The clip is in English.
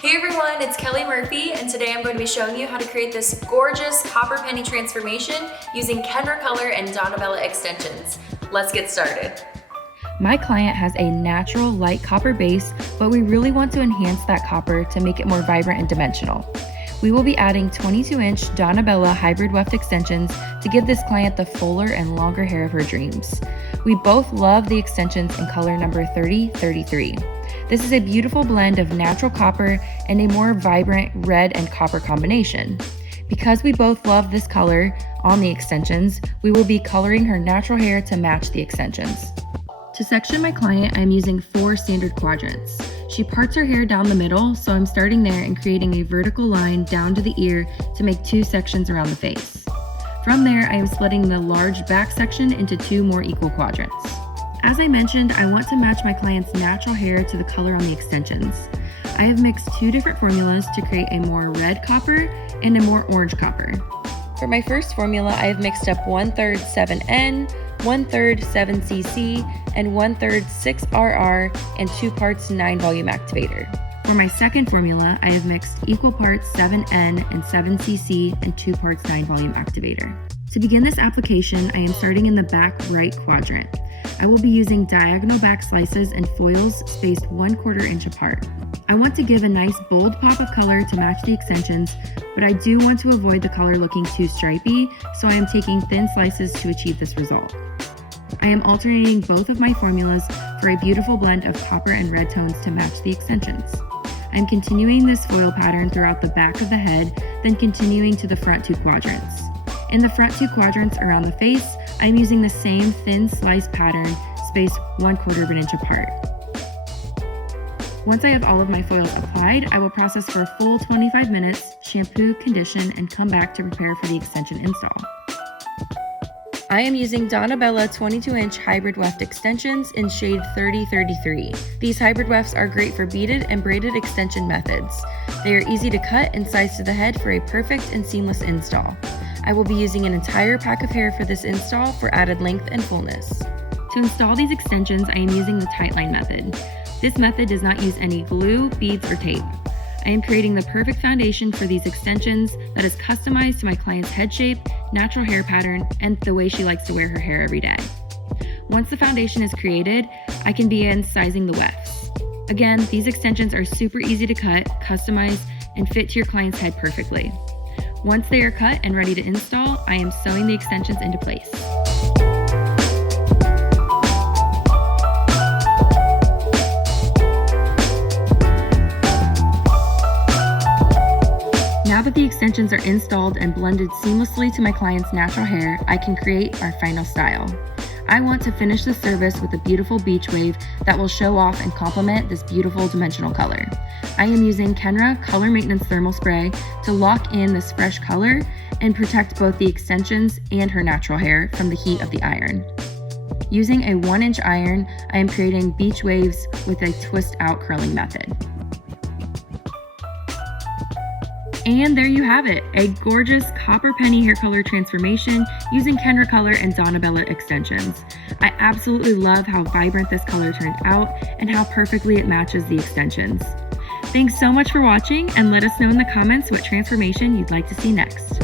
Hey everyone, it's Kelly Murphy, and today I'm going to be showing you how to create this gorgeous copper penny transformation using Kenra Color and Donabella extensions. Let's get started. My client has a natural light copper base, but we really want to enhance that copper to make it more vibrant and dimensional. We will be adding 22-inch Donabella hybrid weft extensions to give this client the fuller and longer hair of her dreams. We both love the extensions in color number 3033. This is a beautiful blend of natural copper and a more vibrant red and copper combination. Because we both love this color on the extensions, we will be coloring her natural hair to match the extensions. To section my client, I'm using 4 standard quadrants. She parts her hair down the middle, so I'm starting there and creating a vertical line down to the ear to make 2 sections around the face. From there, I am splitting the large back section into 2 more equal quadrants. As I mentioned, I want to match my client's natural hair to the color on the extensions. I have mixed 2 different formulas to create a more red copper and a more orange copper. For my first formula, I have mixed up 1/3 7N, 1/3 7cc, and 1/3 6RR and 2 parts 9 volume activator. For my second formula, I have mixed equal parts 7N and 7cc and 2 parts 9 volume activator. To begin this application, I am starting in the back right quadrant. I will be using diagonal back slices and foils spaced 1/4 inch apart. I want to give a nice bold pop of color to match the extensions, but I do want to avoid the color looking too stripy, so I am taking thin slices to achieve this result. I am alternating both of my formulas for a beautiful blend of copper and red tones to match the extensions. I'm continuing this foil pattern throughout the back of the head, then continuing to the front 2 quadrants. In the front 2 quadrants around the face, I'm using the same thin slice pattern spaced 1/4 inch apart. Once I have all of my foils applied, I will process for a full 25 minutes, shampoo, condition, and come back to prepare for the extension install. I am using Donabella 22-inch hybrid weft extensions in shade 3033. These hybrid wefts are great for beaded and braided extension methods. They are easy to cut and size to the head for a perfect and seamless install. I will be using an entire pack of hair for this install for added length and fullness. To install these extensions, I am using the tightline method. This method does not use any glue, beads, or tape. I am creating the perfect foundation for these extensions that is customized to my client's head shape, natural hair pattern, and the way she likes to wear her hair every day. Once the foundation is created, I can begin sizing the wefts. Again, these extensions are super easy to cut, customize, and fit to your client's head perfectly. Once they are cut and ready to install, I am sewing the extensions into place. Now that the extensions are installed and blended seamlessly to my client's natural hair, I can create our final style. I want to finish the service with a beautiful beach wave that will show off and complement this beautiful dimensional color. I am using Kenra Color Maintenance Thermal Spray to lock in this fresh color and protect both the extensions and her natural hair from the heat of the iron. Using a 1-inch iron, I am creating beach waves with a twist out curling method. And there you have it, a gorgeous copper penny hair color transformation using Kenra Color and Donabella extensions. I absolutely love how vibrant this color turned out and how perfectly it matches the extensions. Thanks so much for watching, and let us know in the comments what transformation you'd like to see next.